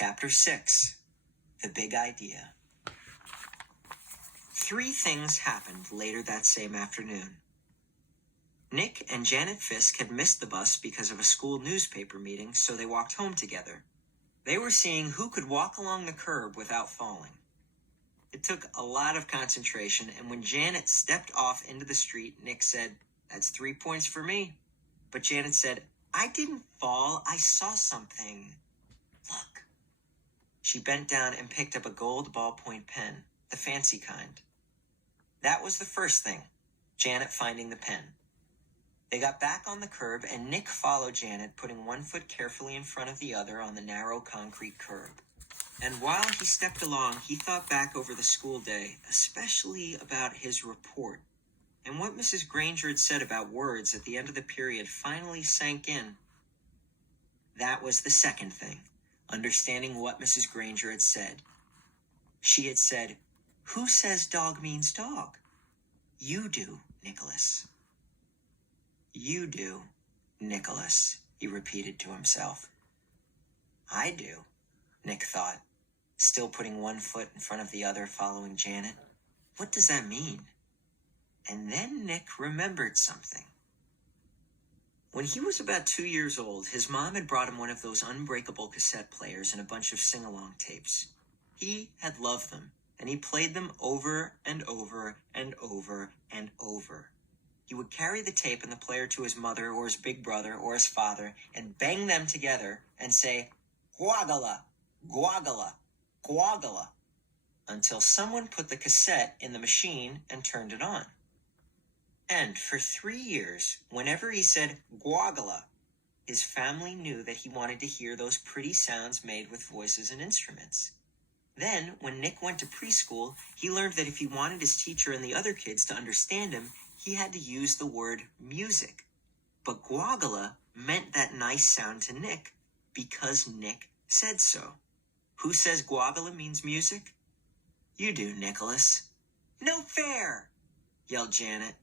Chapter 6. The Big Idea. 3 things happened later that same afternoon. Nick and Janet Fisk had missed the bus because of a school newspaper meeting, so they walked home together. They were seeing who could walk along the curb without falling. It took a lot of concentration, and when Janet stepped off into the street, Nick said, "That's 3 points for me." But Janet said, "I didn't fall. I saw something. Look." She bent down and picked up a gold ballpoint pen, the fancy kind. That was the first thing, Janet finding the pen. They got back on the curb, and Nick followed Janet, putting one foot carefully in front of the other on the narrow concrete curb. And while he stepped along, he thought back over the school day, especially about his report. And what Mrs. Granger had said about words at the end of the period finally sank in. That was the second thing, understanding what Mrs. Granger had said. She had said, "Who says dog means dog?" "You do, Nicholas." "You do, Nicholas," he repeated to himself. "I do," Nick thought, still putting one foot in front of the other, following Janet. What does that mean? And then Nick remembered something. When he was about 2 years old, his mom had brought him one of those unbreakable cassette players and a bunch of sing-along tapes. He had loved them, and he played them over and over and over and over. He would carry the tape and the player to his mother or his big brother or his father and bang them together and say, "Guagala, guagala, guagala," until someone put the cassette in the machine and turned it on. And for 3 years, whenever he said guagala, his family knew that he wanted to hear those pretty sounds made with voices and instruments. Then, when Nick went to preschool, he learned that if he wanted his teacher and the other kids to understand him, he had to use the word music. But guagala meant that nice sound to Nick because Nick said so. Who says guagala means music? You do, Nicholas. "No fair!" yelled Janet.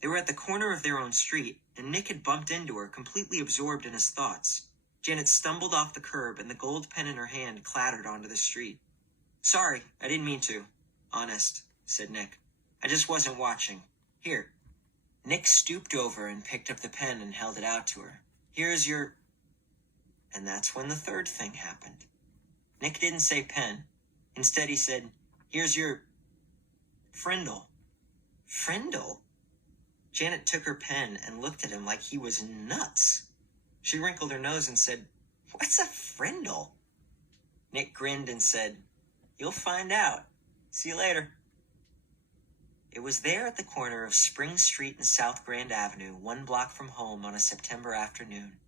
They were at the corner of their own street, and Nick had bumped into her, completely absorbed in his thoughts. Janet stumbled off the curb, and the gold pen in her hand clattered onto the street. "Sorry, I didn't mean to. Honest," said Nick. "I just wasn't watching. Here." Nick stooped over and picked up the pen and held it out to her. "Here's your..." And that's when the third thing happened. Nick didn't say pen. Instead, he said, "Here's your... Frindle." Frindle? Janet took her pen and looked at him like he was nuts. She wrinkled her nose and said, "What's a frindle?" Nick grinned and said, "You'll find out. See you later." It was there at the corner of Spring Street and South Grand Avenue, 1 block from home, on a September afternoon.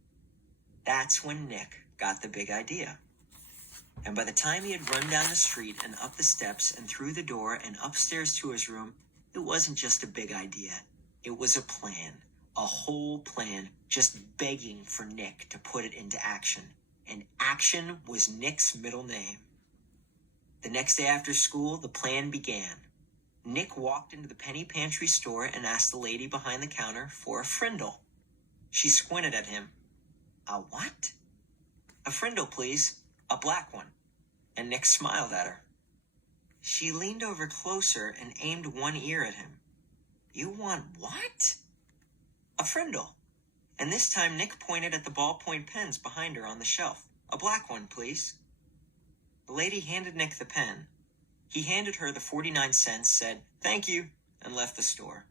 That's when Nick got the big idea. And by the time he had run down the street and up the steps and through the door and upstairs to his room, it wasn't just a big idea. It was a plan, a whole plan, just begging for Nick to put it into action. And action was Nick's middle name. The next day after school, the plan began. Nick walked into the penny pantry store and asked the lady behind the counter for a Frindle. She squinted at him. "A what?" "A Frindle, please. A black one." And Nick smiled at her. She leaned over closer and aimed one ear at him. "You want what?" "A Frindle." And this time Nick pointed at the ballpoint pens behind her on the shelf. "A black one, please." The lady handed Nick the pen. He handed her the 49 cents, said, "Thank you," and left the store.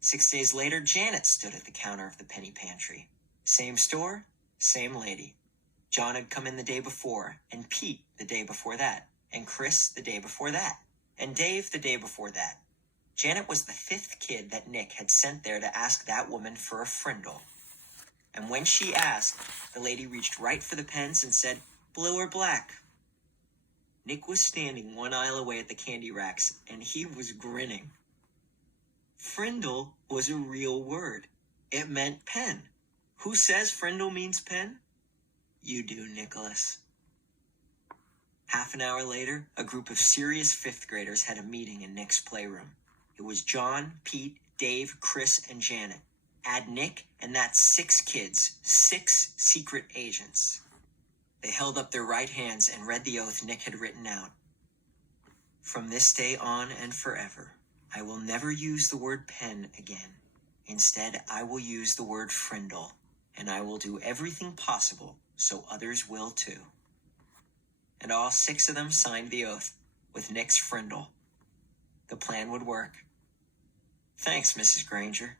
6 days later, Janet stood at the counter of the penny pantry. Same store, same lady. John had come in the day before, and Pete the day before that, and Chris the day before that, and Dave the day before that. Janet was the 5th kid that Nick had sent there to ask that woman for a Frindle. And when she asked, the lady reached right for the pens and said, "Blue or black?" Nick was standing 1 aisle away at the candy racks, and he was grinning. Frindle was a real word. It meant pen. Who says Frindle means pen? You do, Nicholas. Half an hour later, a group of serious 5th graders had a meeting in Nick's playroom. It was John, Pete, Dave, Chris, and Janet. Add Nick, and that's 6 kids, 6 secret agents. They held up their right hands and read the oath Nick had written out. From this day on and forever, I will never use the word pen again. Instead, I will use the word Frindle, and I will do everything possible so others will too. And all 6 of them signed the oath with Nick's Frindle. The plan would work. Thanks, Mrs. Granger.